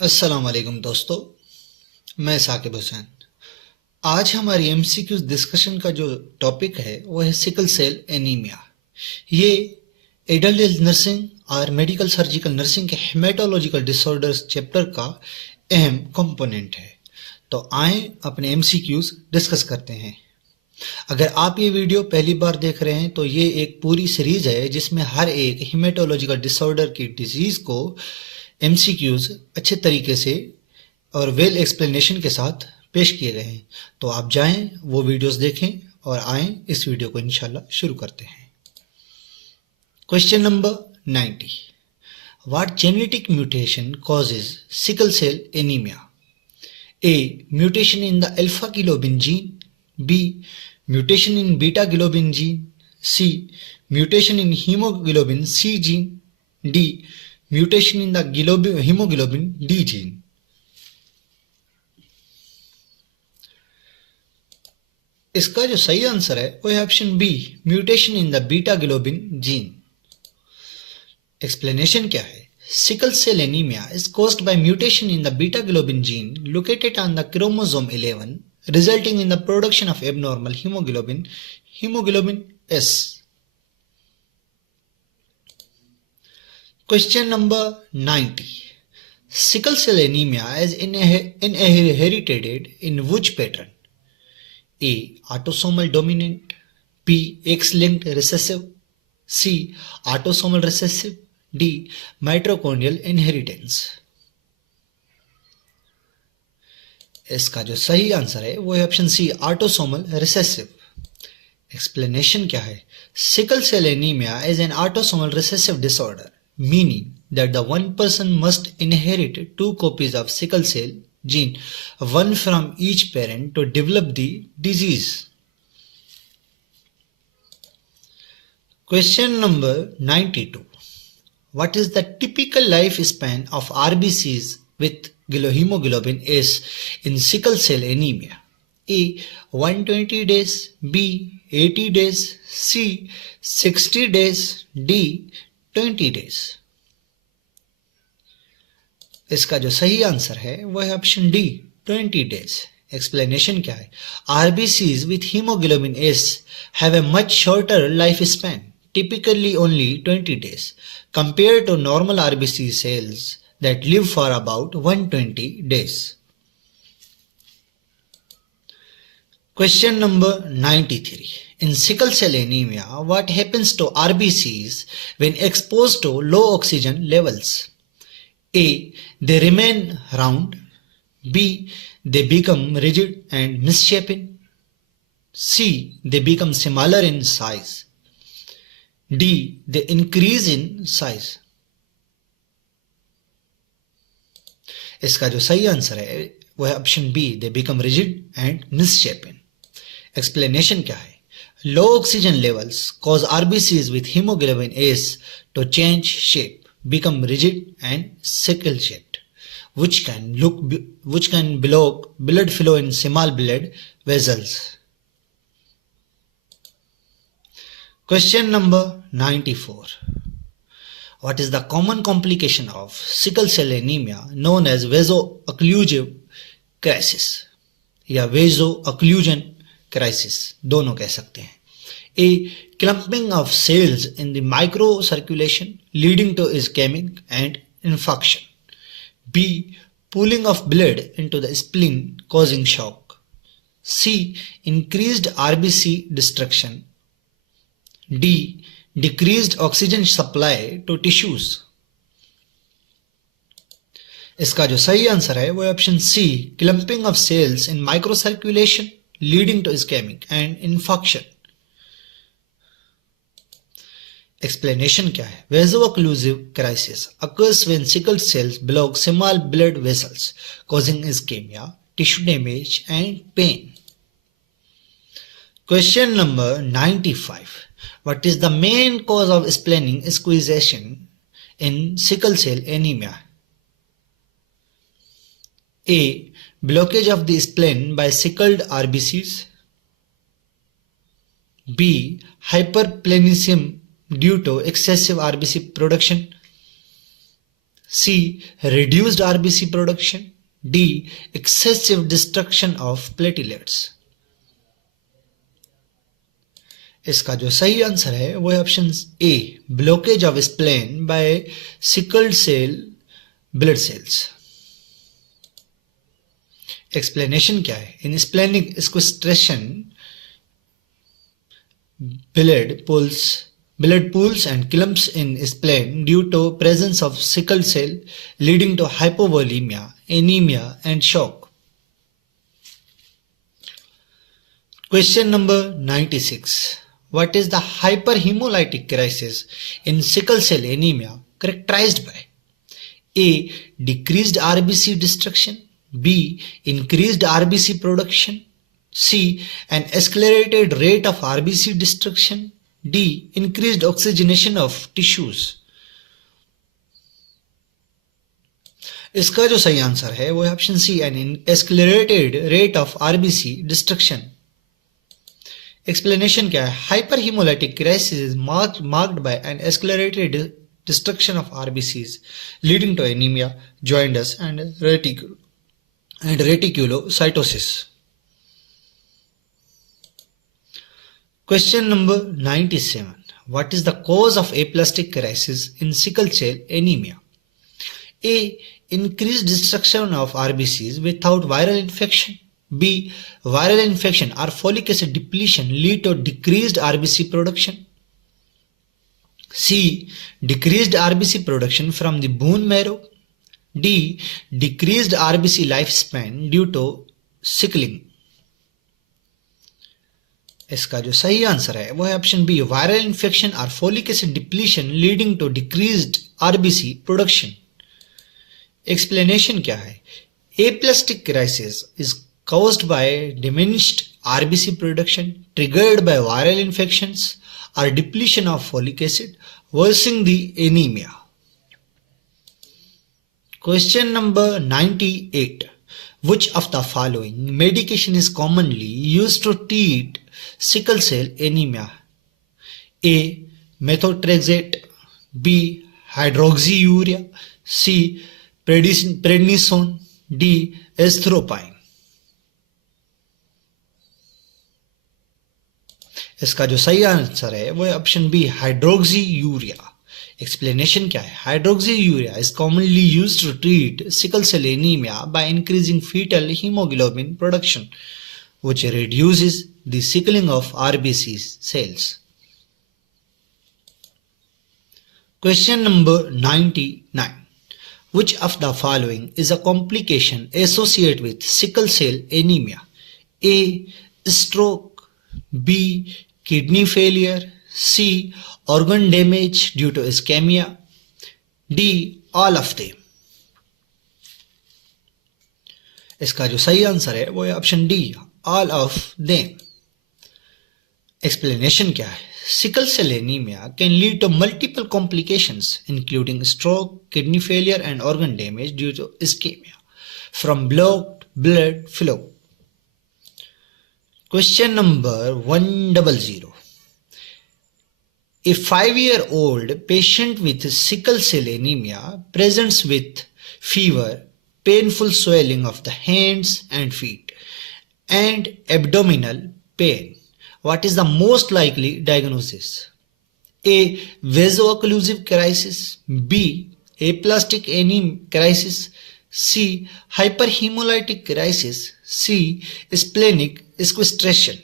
अस्सलाम वालेकुम दोस्तों, मैं साकिब हुसैन। आज हमारी एमसीक्यू डिस्कशन का जो टॉपिक है वो है सिकल सेल एनीमिया। ये एडल्ट हेल्थ नर्सिंग और मेडिकल सर्जिकल नर्सिंग के हेमेटोलॉजिकल डिसऑर्डर्स चैप्टर का अहम कंपोनेंट है। तो आए अपने एमसीक्यूज डिस्कस करते हैं। अगर आप ये वीडियो पहली बार देख रहे हैं तो ये एक पूरी सीरीज है जिसमें हर एक हेमेटोलॉजिकल डिसऑर्डर की डिजीज को एमसीक्यूज अच्छे तरीके से और वेल एक्सप्लेनेशन के साथ पेश किए गए हैं। तो आप जाएं, वो वीडियोस देखें और आएं इस वीडियो को इंशाल्लाह शुरू करते हैं। Question number 90, what genetic mutation causes sickle cell anaemia? A, mutation in the alpha globin gene, B, mutation in beta globin gene, C, mutation in haemoglobin C gene, D, mutation in the haemoglobin D gene. इसका जो सही answer है वो है option B, mutation in the beta globin gene. Explanation क्या है? Sickle cell anaemia is caused by mutation in the beta globin gene located on the chromosome 11, resulting in the production of abnormal hemoglobin S. Question number 90, sickle cell anemia is inherited in which pattern? A, autosomal dominant, B, X-linked recessive, C, autosomal recessive, D, mitochondrial inheritance। इसका जो सही answer है वो है option C, autosomal recessive. Explanation क्या है? Sickle cell anaemia is an autosomal recessive disorder, meaning that the one person must inherit 2 copies of sickle cell gene, one from each parent, to develop the disease. Question number 92, what is the typical lifespan of RBCs with hemoglobin S in sickle cell anemia? A, 120 days, B, 80 days, C, 60 days, D, 20 days। इसका जो सही answer है वो है option D, 20 days। Explanation क्या है? RBCs with hemoglobin S have a much shorter lifespan, typically only 20 days, compared to normal RBC cells that live for about 120 days. Question number 93. In sickle cell anemia, what happens to RBCs when exposed to low oxygen levels? A, they remain round. B, they become rigid and misshapen. C, they become smaller in size. D, they increase in size। इसका जो सही answer है वो है option B, they become rigid and misshapen. Explanation क्या है? Low oxygen levels cause RBCs with haemoglobin S to change shape, become rigid and sickle shaped, which can block blood flow in small blood vessels. Question number 94. What is the common complication of sickle cell anemia known as vaso-occlusive crisis या vaso-occlusion crisis, दोनों कह सकते हैं। A, clumping of cells in the microcirculation leading to ischemic and infarction. B, pooling of blood into the spleen causing shock. C, increased RBC destruction. D, decreased oxygen supply to tissues। इसका जो सही answer है वो option C, clumping of cells in microcirculation leading to ischemic and infarction। Explanation क्या है? vaso-occlusive crisis occurs when sickle cells block small blood vessels, causing ischemia, tissue damage and pain. Question number 95. What is the main cause of spleen squeezation in sickle cell anemia? A, blockage of the spleen by sickled RBCs. B, hyperplanism due to excessive RBC production. C. Reduced RBC production. D. Excessive destruction of platelets. इसका जो सही answer है वो है option A, blockage of spleen by sickled cell blood cells. Explanation क्या है? In splenic sequestration blood pools and clumps in spleen due to presence of sickle cell, leading to hypovolemia, anemia and shock. Question number 96. What is the hyperhemolytic crisis in sickle cell anemia characterized by? A. Decreased RBC destruction. B. Increased RBC production. C. An accelerated rate of RBC destruction. D. Increased oxygenation of tissues. इसका जो सही answer है वो है option C, an accelerated rate of RBC destruction. Explanation क्या है? Hyper haemolytic crisis is marked by an accelerated destruction of RBCs leading to anemia, jaundice and reticulocytosis. Question number 97. What is the cause of aplastic crisis in sickle cell anemia? A. Increased destruction of RBCs without viral infection. B. Viral infection or folic acid depletion lead to decreased RBC production. C. Decreased RBC production from the bone marrow. D. Decreased RBC lifespan due to sickling. इसका जो सही answer है वो है option B, viral infection और folic acid depletion leading to decreased RBC production. Explanation क्या है? Aplastic crisis is caused by diminished RBC production triggered by viral infections or depletion of folic acid, worsening the anemia. Question number 98. Which of the following medication is commonly used to treat sickle cell anemia? A. Methotrexate. B. Hydroxyurea. C. Prednisone. D. Azithromycin. इसका जो सही answer है वो है option B, hydroxyurea. Explanation क्या है? Hydroxyurea is commonly used to treat sickle cell anaemia by increasing foetal haemoglobin production which reduces the sickling of RBC cells. Question number 99. Which of the following is a complication associated with sickle cell anemia? A. Stroke. B. Kidney failure. C. Organ damage due to ischemia. D. All of them. इसका जो सही answer है वो है option D, all of them. Explanation क्या है? Sickle cell anaemia can lead to multiple complications including stroke, kidney failure and organ damage due to ischemia from blocked blood flow. Question number 100. A 5-year-old patient with sickle cell anemia presents with fever, painful swelling of the hands and feet, and abdominal pain. What is the most likely diagnosis? A. Vaso-occlusive crisis. B. Aplastic anemia crisis. C. Hyperhemolytic crisis. C. Splenic sequestration.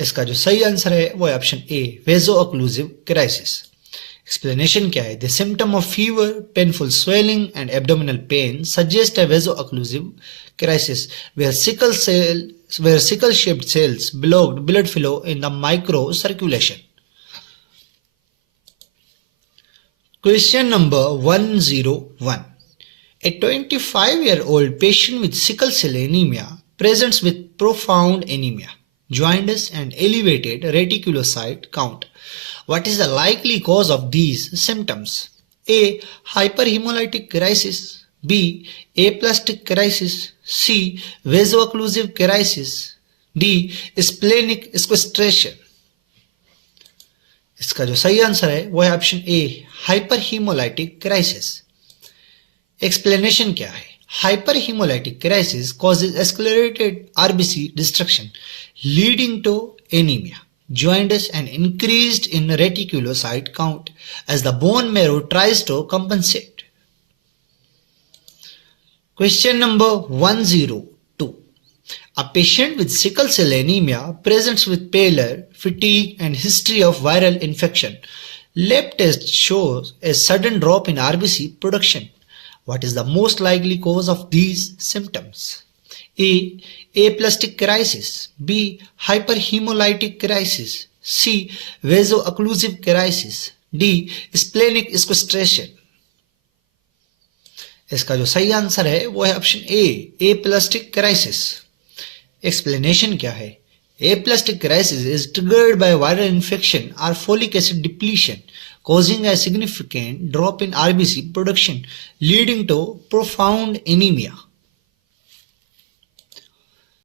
इसका जो सही answer है वो है option A, vaso-occlusive crisis. Explanation क्या है? The symptom of fever, painful swelling and abdominal pain suggest a vaso-occlusive crisis where sickle shaped cells blocked blood flow in the microcirculation. Question number 101. A 25-year-old patient with sickle cell anemia presents with profound anemia, jaundice and elevated reticulocyte count. What is the likely cause of these symptoms? A. Hyperhemolytic crisis. B. Aplastic crisis. C. Vaso-occlusive crisis. D. Splenic sequestration. इसका जो सही answer है वो है option ए, hyper haemolytic crisis. Explanation क्या है? Hyper haemolytic crisis causes accelerated RBC destruction leading to anemia, jaundice and increased in reticulocyte count as the bone marrow tries to compensate. Question number 102. A patient with sickle cell anemia presents with pallor, fatigue and history of viral infection. Lab test shows a sudden drop in RBC production. What is the most likely cause of these symptoms? A. Aplastic crisis. B. Hyperhemolytic crisis. C. Vaso-occlusive crisis. D. Splenic sequestration. इसका जो सही answer है वो है option ए, aplastic crisis. Explanation क्या है? Aplastic crisis is triggered by viral infection or folic acid depletion, causing a significant drop in RBC production, leading to profound anemia.